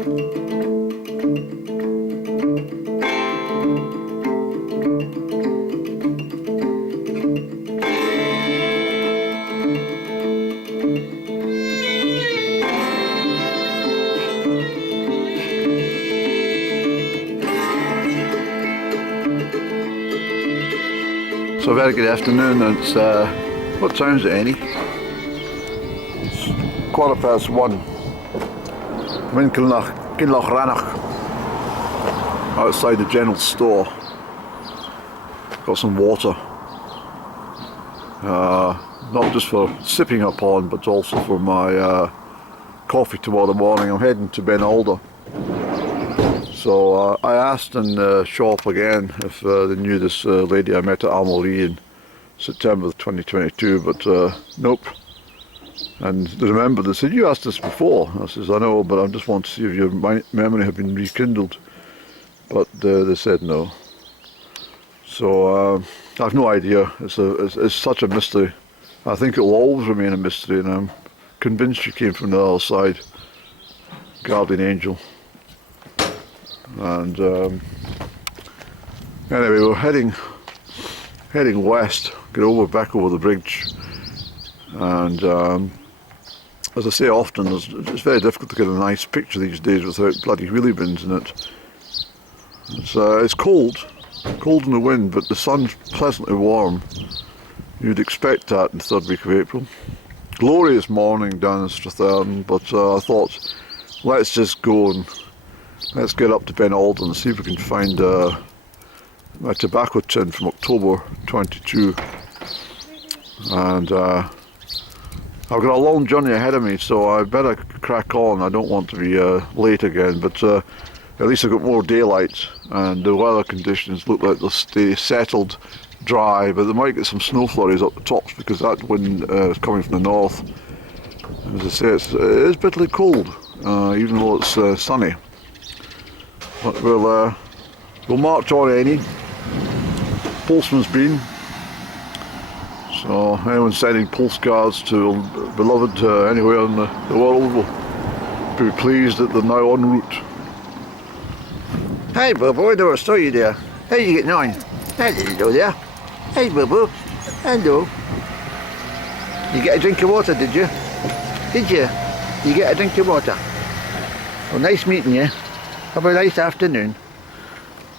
So a very good afternoon. It's what time is it, Annie? It's 1:15. I'm in Kinlochranach, outside the general store. Got some water, not just for sipping upon, but also for my coffee tomorrow morning. I'm heading to Ben Alder. So I asked in the shop again if they knew this lady I met at Almarie in September 2022, but nope. And they remembered, they said, "You asked this before." I says, "I know, but I just want to see if your memory had been rekindled." But they said no. So I have no idea. It's such a mystery. I think it will always remain a mystery, and I'm convinced she came from the other side. Guardian angel. And anyway, we're heading west, back over the bridge, and as I say often, it's very difficult to get a nice picture these days without bloody wheelie bins in it. It's cold in the wind, but the sun's pleasantly warm. You'd expect that in the third week of April. Glorious morning down in Strathern, but I thought, let's just go and let's get up to Ben Alder and see if we can find my tobacco tin from October 22. And I've got a long journey ahead of me, so I better crack on. I don't want to be late again, but at least I've got more daylight, and the weather conditions look like they'll stay settled, dry, but they might get some snow flurries up the tops because that wind is coming from the north. And as I say, it is bitterly cold, even though it's sunny. But we'll march on, Annie. Postman's been. So anyone sending postcards to beloved anywhere in the world will be pleased that they're now en route. Hi Bobo, I never saw you there. How you getting on? Hello there. Hi Bobo. Hello. You get a drink of water, did you? Did you? You get a drink of water? Well, nice meeting you. Have a nice afternoon.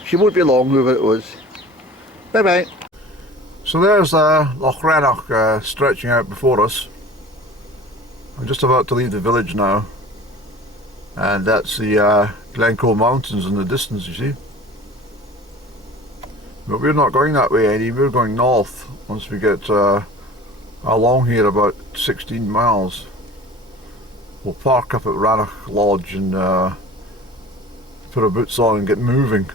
She won't be long, whoever it was. Bye bye. So there's Loch Rannoch stretching out before us. I'm just about to leave the village now. And that's the Glencoe Mountains in the distance, you see. But we're not going that way, Eddie. We're going north once we get along here about 16 miles. We'll park up at Rannoch Lodge and put our boots on and get moving.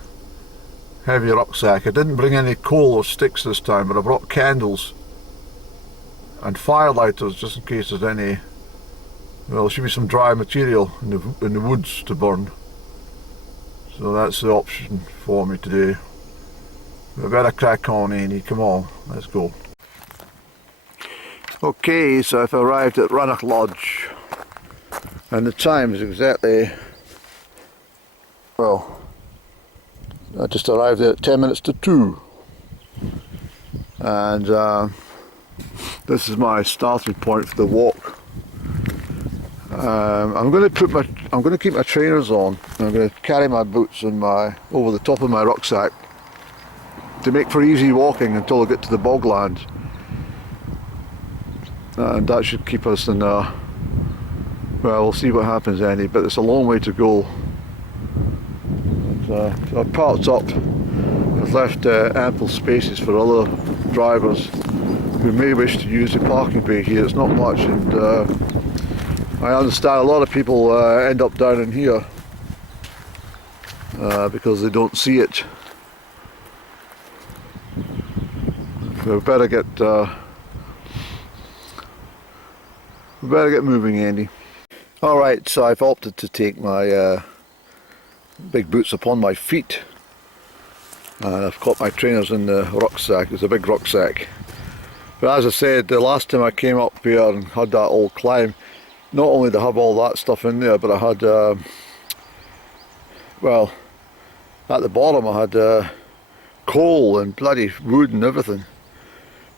Heavy rucksack. I didn't bring any coal or sticks this time, but I brought candles and firelighters just in case there's any. Well, there should be some dry material in the woods to burn. So that's the option for me today. We better crack on, Annie. Come on, let's go. Okay, so I've arrived at Rannoch Lodge, and the time is exactly, well, I just arrived there at 10 minutes to 2, and this is my starting point for the walk. I'm going to keep my trainers on. I'm going to carry my boots and over the top of my rucksack to make for easy walking until I get to the bogland, and that should keep us in. Well, we'll see what happens, Andy. But it's a long way to go. So I've parked up. I've left ample spaces for other drivers who may wish to use the parking bay here. It's not much, and I understand a lot of people end up down in here because they don't see it. So we better get moving, Andy. All right, so I've opted to take my big boots upon my feet. I've got my trainers in the rucksack. It's a big rucksack. But as I said, the last time I came up here and had that old climb, not only did I have all that stuff in there, but I had well, at the bottom I had coal and bloody wood and everything.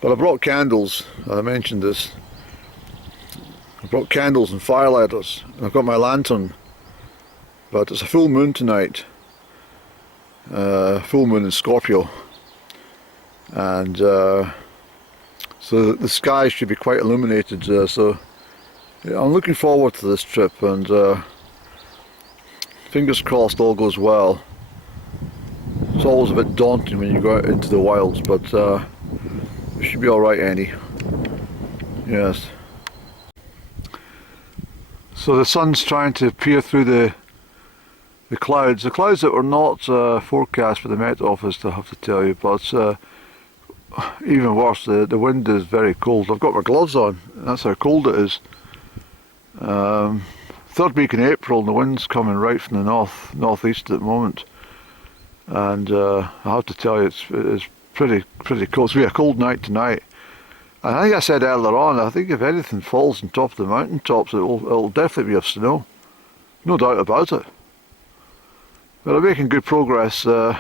But I brought candles, I mentioned this. I brought candles and firelighters, and I've got my lantern. But it's a full moon tonight. Full moon in Scorpio. And so the sky should be quite illuminated. So yeah, I'm looking forward to this trip, and fingers crossed all goes well. It's always a bit daunting when you go out into the wilds, but it should be alright, Annie. Yes. So the sun's trying to peer through the clouds. The clouds that were not forecast by the Met Office, I have to tell you, but even worse, the wind is very cold. I've got my gloves on, that's how cold it is. Third week in April, and the wind's coming right from the northeast at the moment. And I have to tell you, it's pretty cold. It's going to be a cold night tonight. And I think I said earlier on, I think if anything falls on top of the mountain tops, it'll definitely be of snow. No doubt about it. But I'm making good progress. I'm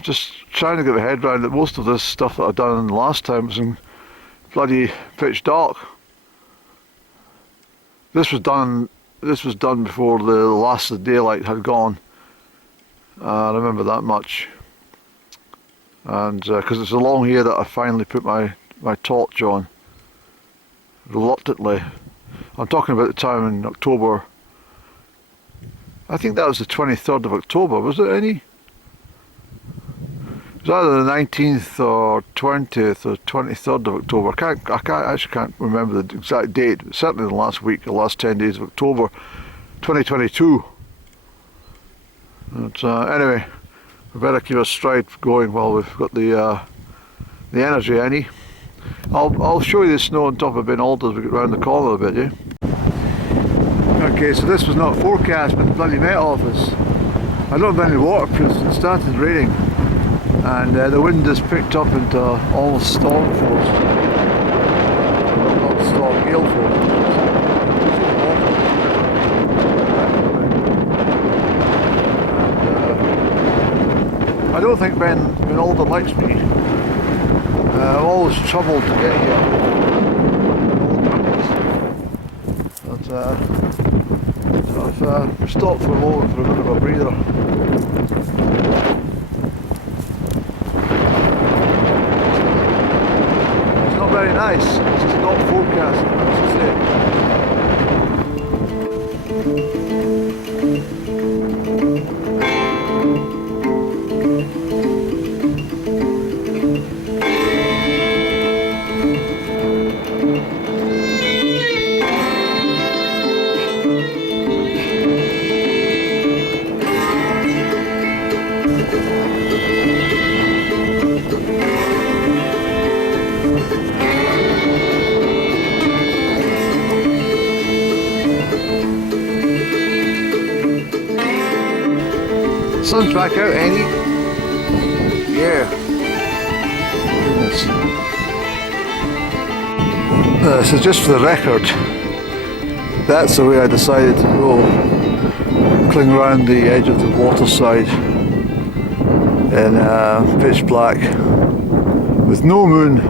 just trying to get my head around that most of this stuff that I've done last time was in bloody pitch dark. This was done before the last of the daylight had gone. I remember that much. And because it's along here that I finally put my torch on, reluctantly. I'm talking about the time in October. I think that was the 23rd of October, was it, Annie? It was either the 19th or 20th or 23rd of October. I actually can't remember the exact date. Certainly the last week, the last 10 days of October 2022. But anyway, we better keep our stride going while we've got the energy, Annie. I'll show you the snow on top of Ben Alder as we get round the corner a bit, yeah? Okay, so this was not forecast by the bloody Met Office. I don't have any waterproofs. It started raining, and the wind has picked up into almost storm force. Well, not storm, gale force. I don't think Ben Alder likes me. I'm always troubled to get here. But so I've stopped for a moment for a bit of a breather. It's not very nice. It's just not forecast, as I say. Sun's back out, Annie. Yeah. Goodness. So just for the record, that's the way I decided to go. Cling around the edge of the waterside in pitch black with no moon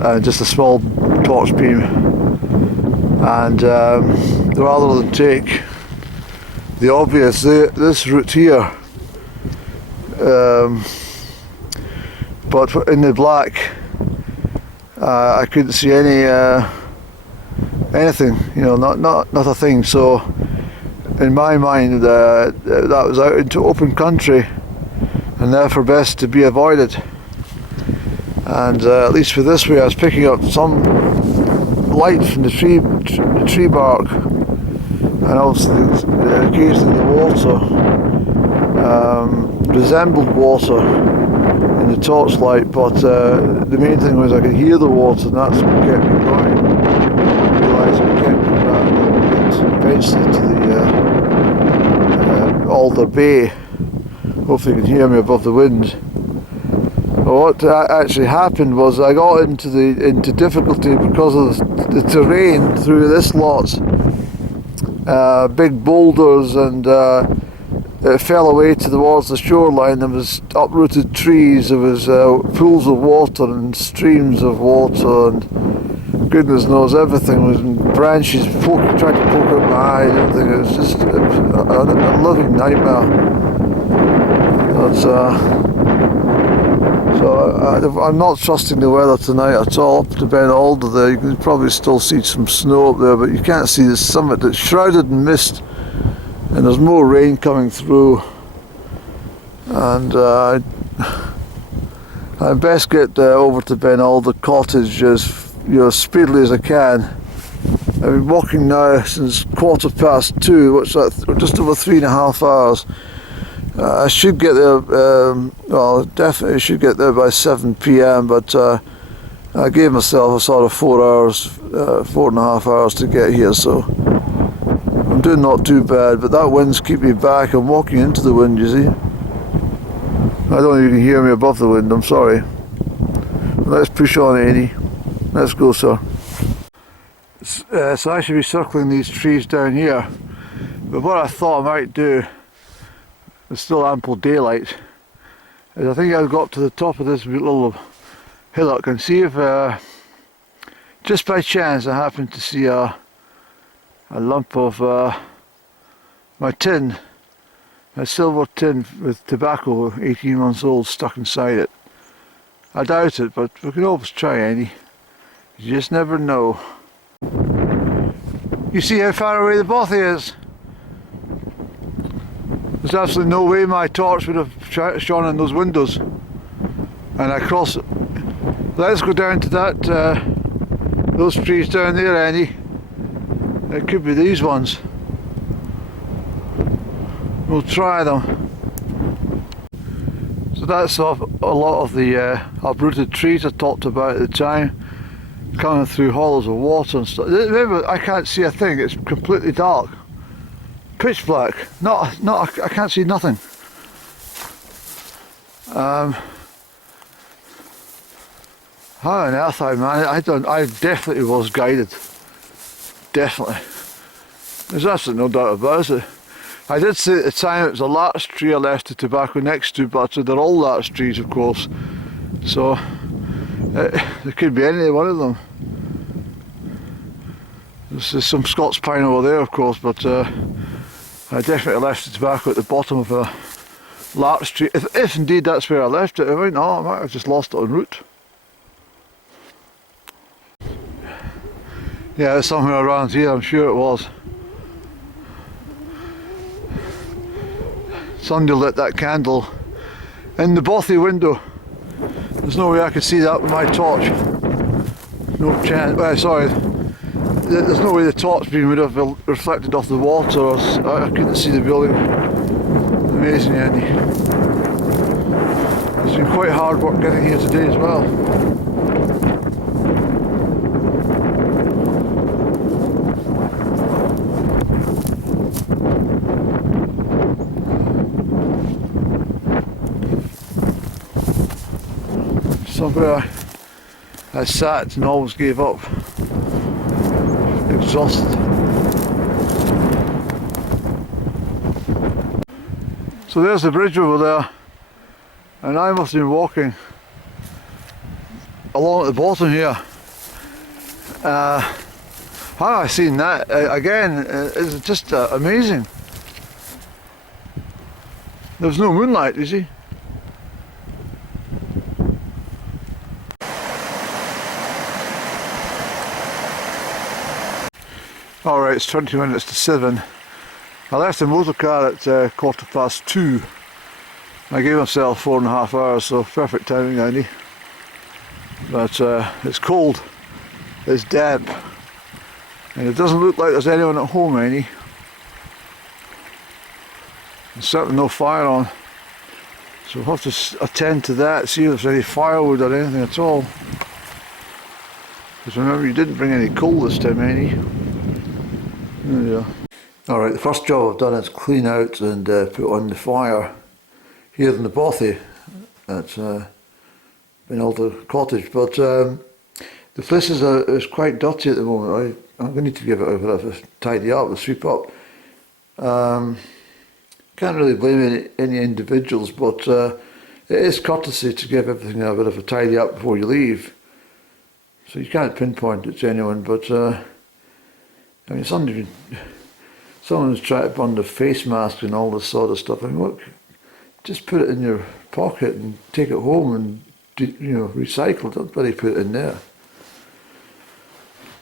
and just a small torch beam, and rather than take the obvious, this route here, but in the black I couldn't see anything, you know, not a thing. So in my mind that was out into open country and therefore best to be avoided. And at least for this way I was picking up some light from the tree bark, and obviously occasionally the water resembled water in the torchlight, but the main thing was I could hear the water, and that's what kept me going. I realised I kept me around and eventually to the Alder Bay. Hopefully you can hear me above the wind. But what actually happened was I got into difficulty because of the terrain through this lot. Big boulders and it fell away towards the shoreline. There was uprooted trees, there was pools of water and streams of water, and goodness knows everything was in branches trying to poke out my eye and everything. It was just a living nightmare. I'm not trusting the weather tonight at all. Up to Ben Alder there, you can probably still see some snow up there, but you can't see the summit. It's shrouded in mist, and there's more rain coming through. And I best get over to Ben Alder cottage as speedily as I can. I've been walking now since 2:15. What's that? Just over 3.5 hours. I should get there, well, definitely should get there by 7 p.m, but I gave myself a sort of 4 hours, 4.5 hours to get here, so I'm doing not too bad, but that wind's keeping me back. I'm walking into the wind, you see. I don't know if you can hear me above the wind, I'm sorry. Let's push on, Annie. Let's go, sir. So I should be circling these trees down here, but what I thought I might do, there's still ample daylight, is I think I'll go up to the top of this little hillock and see if just by chance I happen to see a lump of my tin, a silver tin with tobacco 18 months old stuck inside it. I doubt it, but we can always try, Annie. You just never know. You see how far away the Bothy is? There's absolutely no way my torch would have shone in those windows. And I cross it. Let's go down to that, those trees down there, Annie. It could be these ones. We'll try them. So that's a lot of the uprooted trees I talked about at the time, coming through hollows of water and stuff. Remember, I can't see a thing, it's completely dark. Pitch black. I can't see nothing. How on earth I managed? I definitely was guided. Definitely. There's absolutely no doubt about it. I did say at the time it was a larch tree I left the tobacco next to, but they're all larch trees, of course. So there could be any one of them. There's some Scots pine over there, of course, but I definitely left the tobacco at the bottom of a larch tree. If indeed that's where I left it, I might have just lost it en route. Yeah, it's somewhere around here, I'm sure it was. Somebody lit that candle in the Bothy window. There's no way I could see that with my torch. No chance. Sorry. There's no way the torch beam would have reflected off the water, or I couldn't see the building. Amazing, Andy. It's been quite hard work getting here today as well. Somewhere I sat and almost gave up. Exhausted. So there's the bridge over there, and I must have been walking along at the bottom here. How I seen that again is just amazing. There's no moonlight, you see. Alright, it's 20 minutes to 7. I left the motor car at 2:15. I gave myself 4.5 hours, so perfect timing, Andy. But it's cold, it's damp, and it doesn't look like there's anyone at home, Andy. There's certainly no fire on, so we'll have to attend to that, see if there's any firewood or anything at all. Because remember, you didn't bring any coal this time, Andy. Yeah. Alright, the first job I've done is clean out and put on the fire here in the Bothy at Ben Alder cottage, but the place is quite dirty at the moment. I'm going to need to give it a bit of a tidy up, a sweep up. Can't can't really blame any individuals, but it is courtesy to give everything a bit of a tidy up before you leave. So you can't pinpoint it to anyone, but I mean, someone's trying to burn the face mask and all this sort of stuff. I mean, look, just put it in your pocket and take it home and recycle. Don't bloody put it in there.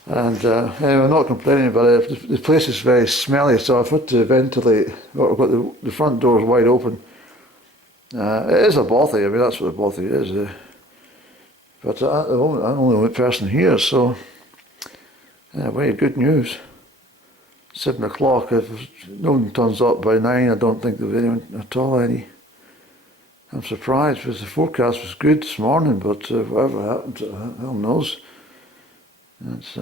And anyway, I'm not complaining about it. The place is very smelly, so I've had to ventilate. I've got the front doors wide open. It is a Bothy. I mean, that's what a Bothy is. But at the moment, I'm the only person here, so very good news. 7 o'clock. If no one turns up by 9, I don't think there'll be anyone at all. I'm surprised because the forecast was good this morning, but whatever happened to it, hell knows. It's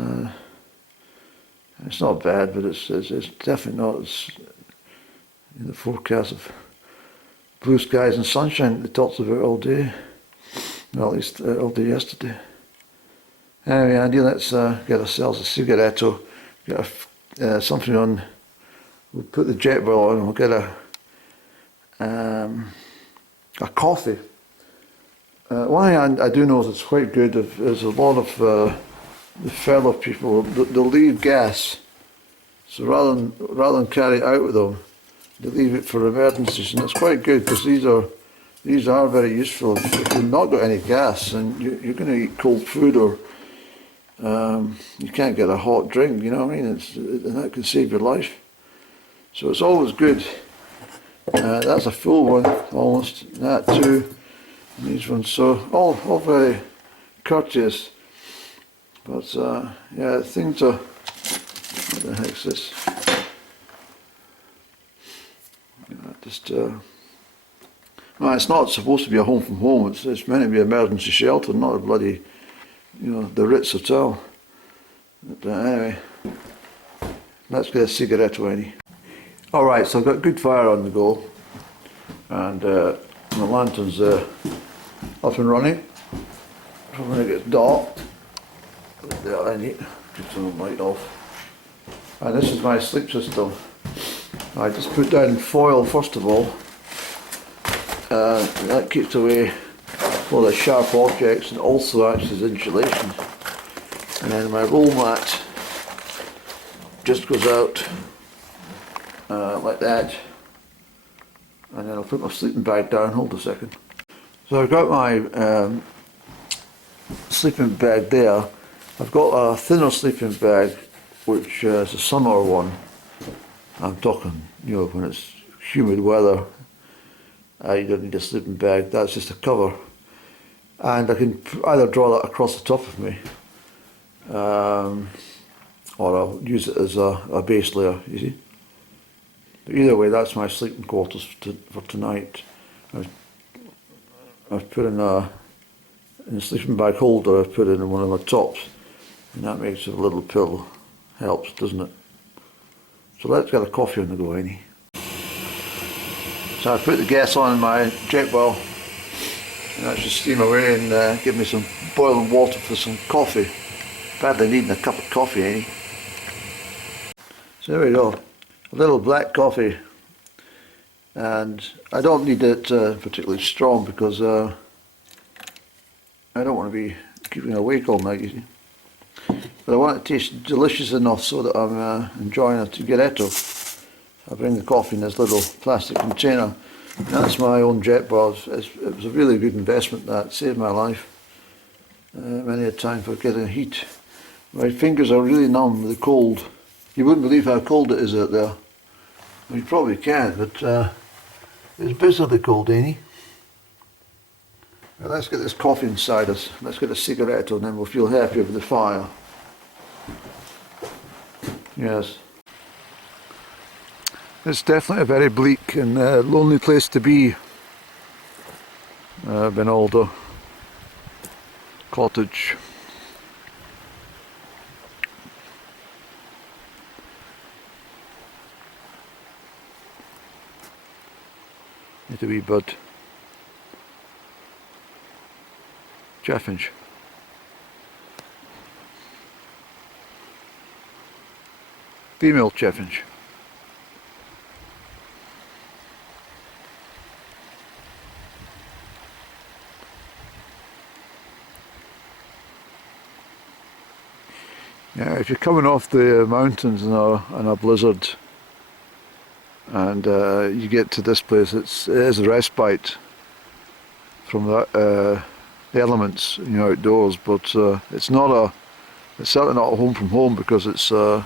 not bad, but it's definitely not in the forecast of blue skies and sunshine that they talked about all day. Well, at least all day yesterday. Anyway, Andy, let's get ourselves a cigaretto, get something on. We'll put the jet boil on. We'll get a coffee. One thing I do know that's quite good is a lot of the fellow people, they'll leave gas. So rather than carry it out with them, they leave it for emergencies, and it's quite good because these are very useful. If you've not got any gas and you're going to eat cold food, or you can't get a hot drink, you know what I mean? And that can save your life. So it's always good. That's a full one, almost. That too. And these ones. So all very courteous. But yeah, things are. What the heck's this? No, it's not supposed to be a home from home. It's meant to be an emergency shelter, not a bloody, the Ritz Hotel. But anyway, let's get a cigarette, Winnie. All right, so I've got good fire on the go, and the lantern's up and running. So when it gets dark, there I need to turn the light off. And this is my sleep system. I just put down foil first of all. That keeps away all the sharp objects and also acts as insulation. And then my roll mat just goes out like that. And then I'll put my sleeping bag down. Hold a second. So I've got my sleeping bag there. I've got a thinner sleeping bag, which is a summer one. I'm talking, when it's humid weather, you don't need a sleeping bag. That's just a cover, and I can either draw that across the top of me, or I'll use it as a base layer. You see. But either way, that's my sleeping quarters for tonight. I've put in a sleeping bag holder. I've put in one of my tops, and that makes it a little pillow. Helps, doesn't it? So let's get a coffee on the go, Annie. So I put the gas on in my jet boil, and that should steam away and give me some boiling water for some coffee. Badly needing a cup of coffee, Annie. So there we go, a little black coffee, and I don't need it particularly strong because I don't want to be keeping awake all night, you see. But I want it to taste delicious enough so that I'm enjoying a cigaretto. I bring the coffee in this little plastic container. And that's my own jet boil. It was a really good investment. That saved my life many a time for getting heat. My fingers are really numb with the cold. You wouldn't believe how cold it is out there. Well, you probably can, but it's bitterly cold, ain't it? Well, let's get this coffee inside us. Let's get a cigarette and then we'll feel happy over the fire. Yes. It's definitely a very bleak and lonely place to be. Ben Alder cottage. Need a wee bud. Chaffinch. Female chaffinch. Yeah, if you're coming off the mountains in a blizzard and you get to this place, it is a respite from the elements, outdoors, but it's certainly not a home from home, because it's well,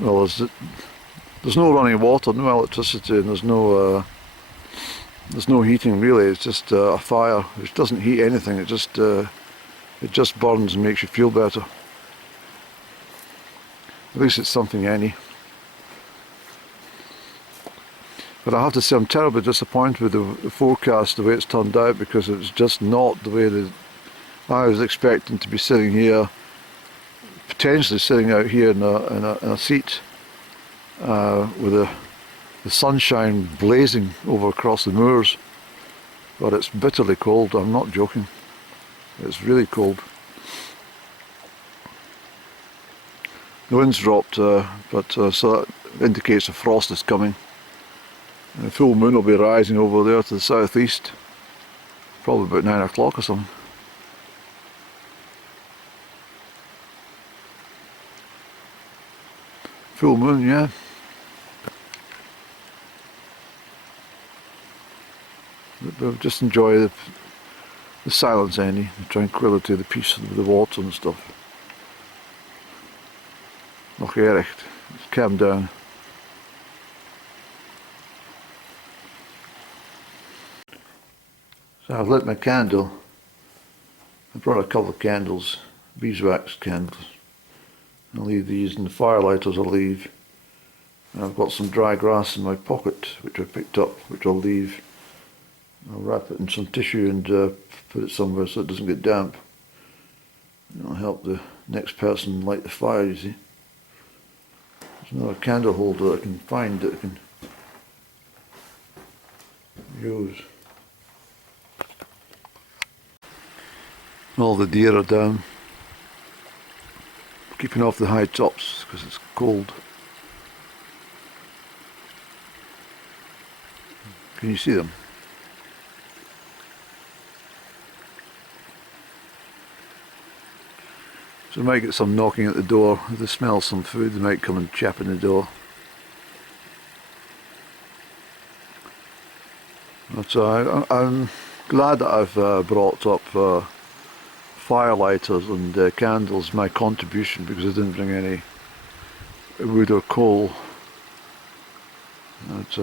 there's no running water, no electricity, and there's no heating really. It's just a fire which doesn't heat anything. It just burns and makes you feel better. At least it's something any. But I have to say, I'm terribly disappointed with the forecast, the way it's turned out, because it's just not the way that I was expecting to be sitting here, potentially sitting out here in a seat with the sunshine blazing over across the moors. But it's bitterly cold, I'm not joking. It's really cold. The wind's dropped, so that indicates a frost is coming. And the full moon will be rising over there to the southeast, probably about 9 o'clock or something. Full moon, yeah. But just enjoy the silence, Annie, the tranquility, the peace of the water and stuff. Nog erg, calm down. So I've lit my candle. I brought a couple of candles, beeswax candles. I'll leave these, and the firelighters I'll leave. And I've got some dry grass in my pocket, which I picked up, which I'll leave. I'll wrap it in some tissue and put it somewhere so it doesn't get damp. It'll help the next person light the fire, you see. There's another candle holder I can find that I can use. All the deer are down, keeping off the high tops because it's cold. Can you see them? So I might get some knocking at the door. If they smell some food, they might come and chap in the door. But I'm glad that I've brought up firelighters and candles, my contribution, because I didn't bring any wood or coal. But,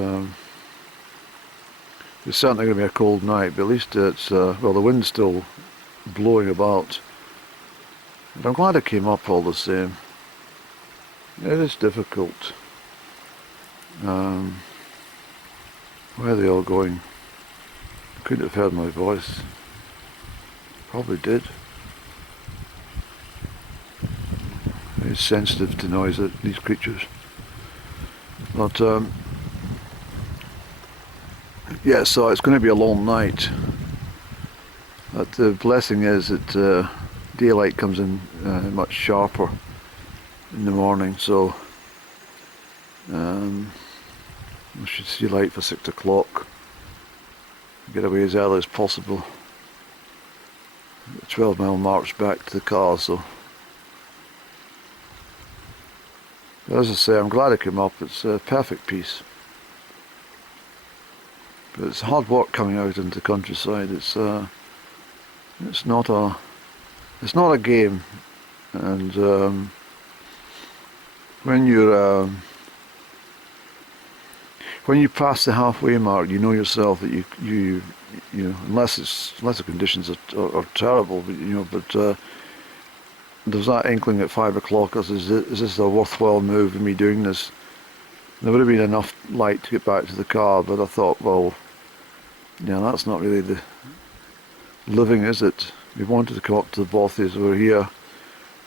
it's certainly going to be a cold night, but at least it's, well, the wind's still blowing about. But I'm glad I came up all the same. It is difficult. Where are they all going? Couldn't have heard my voice. Probably did. Very sensitive to noise, these creatures. But yeah, so it's going to be a long night. But the blessing is that daylight comes in much sharper in the morning, so we should see light for 6 o'clock. Get away as early as possible. A 12-mile march back to the car, so. But as I say, I'm glad I came up. It's a perfect peace. But it's hard work coming out into the countryside. It's not a game, and when you pass the halfway mark, you know yourself that you unless the conditions are terrible, but there's that inkling at 5 o'clock. Is this a worthwhile move in me doing this? There would have been enough light to get back to the car, but I thought, well, yeah, that's not really the living, is it? We wanted to come up to the Bothy, so we're here.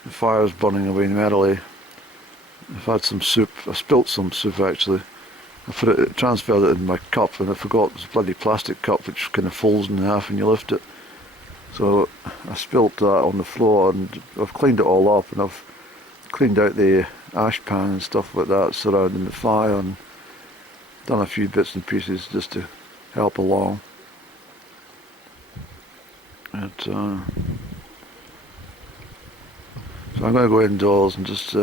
The fire's burning away merrily. I've had some soup. I spilt some soup actually. I transferred it in my cup, and I forgot this bloody plastic cup which kind of folds in half and you lift it. So I spilt that on the floor, and I've cleaned it all up, and I've cleaned out the ash pan and stuff like that surrounding the fire, and done a few bits and pieces just to help along. So So I'm going to go indoors and just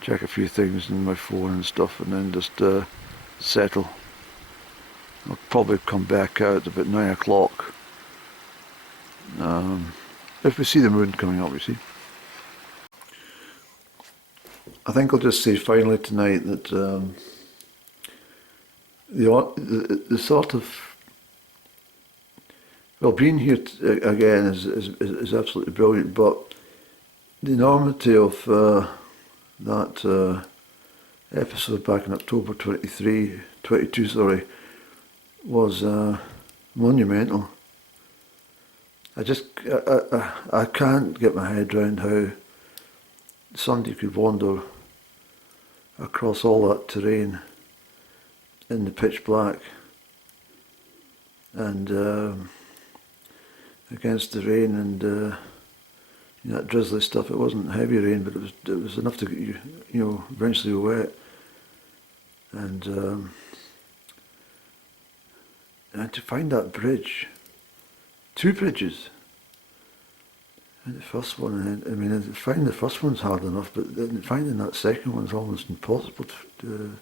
check a few things in my phone and stuff, and then just settle. I'll probably come back out about 9 o'clock. If we see the moon coming up, you see. I think I'll just say finally tonight that the sort of, well, being here again is absolutely brilliant, but the enormity of that episode back in October 22, sorry, was monumental. I can't get my head around how somebody could wander across all that terrain in the pitch black and against the rain and that drizzly stuff. It wasn't heavy rain, but it was enough to get you, eventually wet. And to find that bridge, 2 bridges. And the first one, finding the first one's hard enough, but then finding that second one's almost impossible due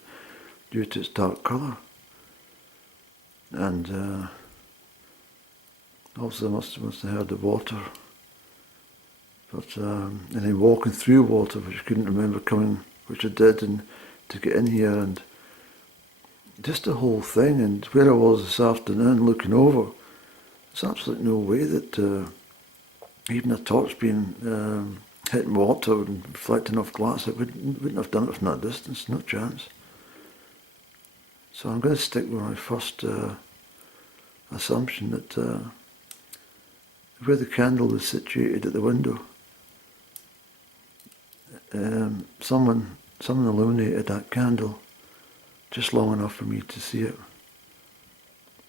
to its dark colour. And also must have heard the water. But and then walking through water, which I couldn't remember coming, which I did, and to get in here, and just the whole thing, and where I was this afternoon looking over, there's absolutely no way that even a torch being hitting water and reflecting off glass, it wouldn't have done it from that distance, no chance. So I'm going to stick with my first assumption that where the candle was situated at the window, someone illuminated that candle just long enough for me to see it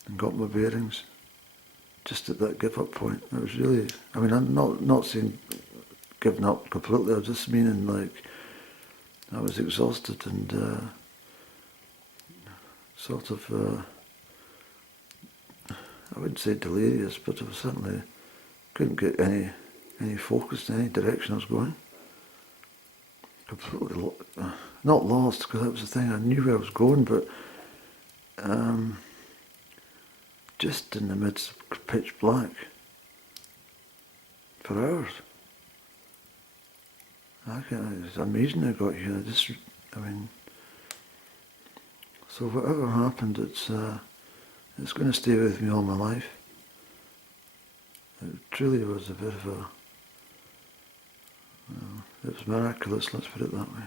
and got my bearings just at that give up point. It was really, I'm not saying giving up completely, I was just meaning like I was exhausted and sort of I wouldn't say delirious, but I was certainly couldn't get any focus in any direction I was going. Completely not lost, because that was the thing, I knew where I was going, but just in the midst of pitch black for hours. It's amazing I got here. So whatever happened, it's going to stay with me all my life. It truly was a bit of a, it was miraculous, let's put it that way.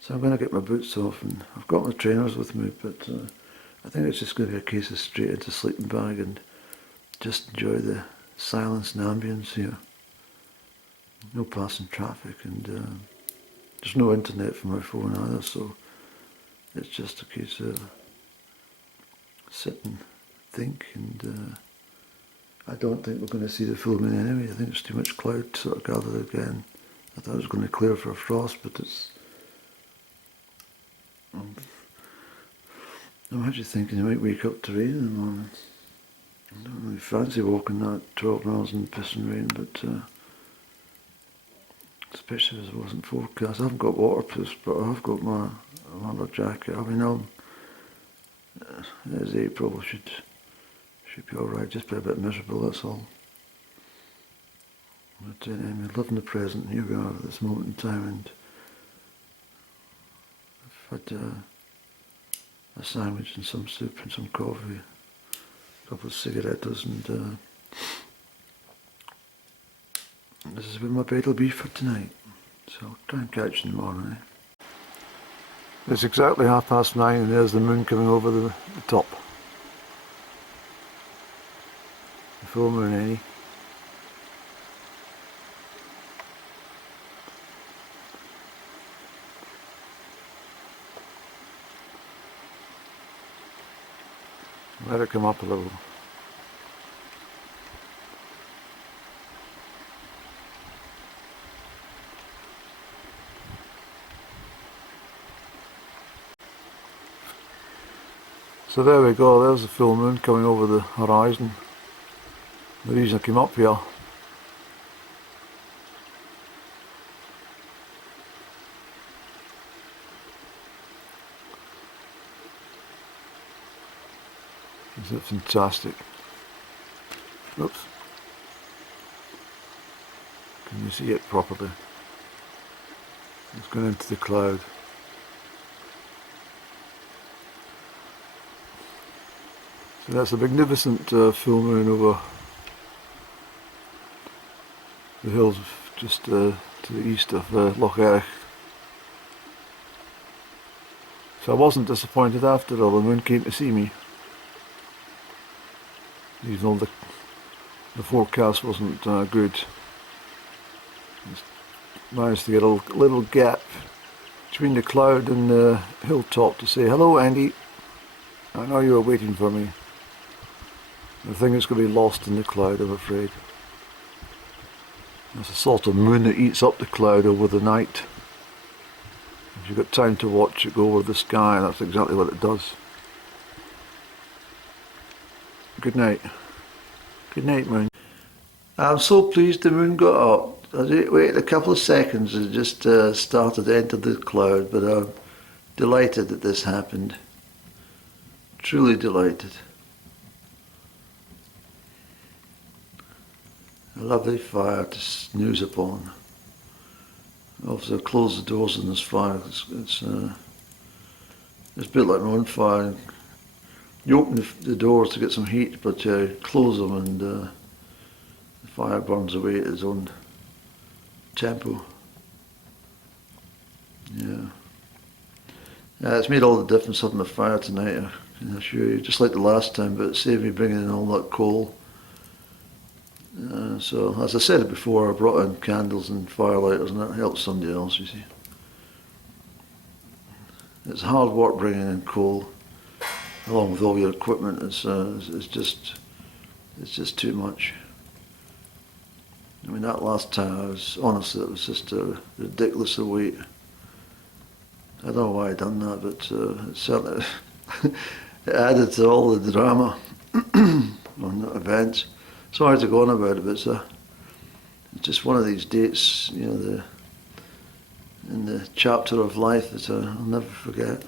So I'm going to get my boots off, and I've got my trainers with me, but I think it's just going to be a case of straight into sleeping bag and just enjoy the silence and ambience here. No passing traffic, and there's no internet for my phone either, so it's just a case of sit and think, and I don't think we're going to see the full moon anyway. I think it's too much cloud to sort of gather again. I thought it was going to clear for a frost, but it's... I'm actually thinking I might wake up to rain in the morning. I don't really fancy walking that 12 miles in pissing rain, but especially as it wasn't forecast. I haven't got waterproofs, but I've got my leather jacket. It's April, should be alright, just be a bit miserable, that's all. But anyway, living the present, here we are at this moment in time, and I've had a sandwich and some soup and some coffee, a couple of cigarettos, and this is where my bed will be for tonight. So I'll try and catch you in the morning. It's exactly 9:30 and there's the moon coming over the top. The full moon, any. Let it come up a little. So there we go, there's the full moon coming over the horizon. The reason I came up here Isn't it fantastic? Oops. Can you see it properly? It's gone into the cloud. So that's a magnificent full moon over the hills just to the east of Loch Erich. So I wasn't disappointed after all. The moon came to see me, even though the forecast wasn't good. Just managed to get a little gap between the cloud and the hilltop to say, "Hello, Andy. I know you were waiting for me." The thing is going to be lost in the cloud, I'm afraid. It's a sort of moon that eats up the cloud over the night. If you've got time to watch it go over the sky, that's exactly what it does. Good night. Good night, moon. I'm so pleased the moon got up. I waited a couple of seconds and it just started to enter the cloud, but I'm delighted that this happened. Truly delighted. A lovely fire to snooze upon. Obviously I've closed the doors in this fire. It's a bit like my own fire. You open the doors to get some heat, but close them and the fire burns away at its own tempo. Yeah. It's made all the difference having the fire tonight, I can assure you. Just like the last time, but it saved me bringing in all that coal. So, as I said before, I brought in candles and firelighters, and that helps somebody else, you see. It's hard work bringing in coal, along with all your equipment. It's just too much. I mean, that last time, honestly, it was just a ridiculous weight. I don't know why I done that, but it certainly it added to all the drama on the events. Sorry to go on about it, but it's just one of these dates, you know, in the chapter of life that I'll never forget.